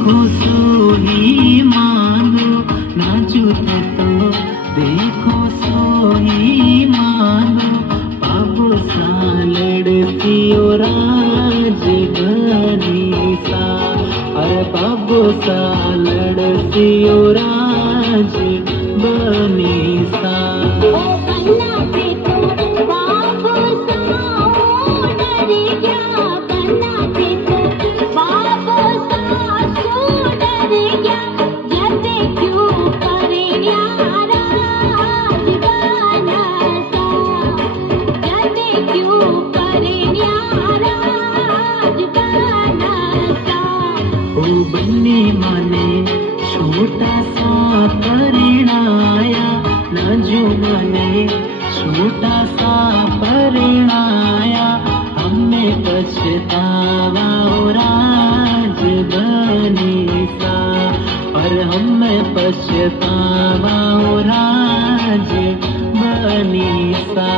देखो सोही मानो नाचुते तो देखो सोही मानो बाबू सालड़सियो राज बनी सा अरे बाबू सालड़सियो राज बनी सा ओ बन्ना से तो बाबू साओ डर गया बन्ना से तो बाबू सासू डर गया जब क्यों करे न्यारा जीवाना सा जब क्यों करे न्यारा जीवाना सा ओ बन्नी माने छोटा सा परिणाया नाजू माने छोटा सा परिणाया हमें पछतावा और राज बनी सा और हमें पछतावा और राज बनी सा।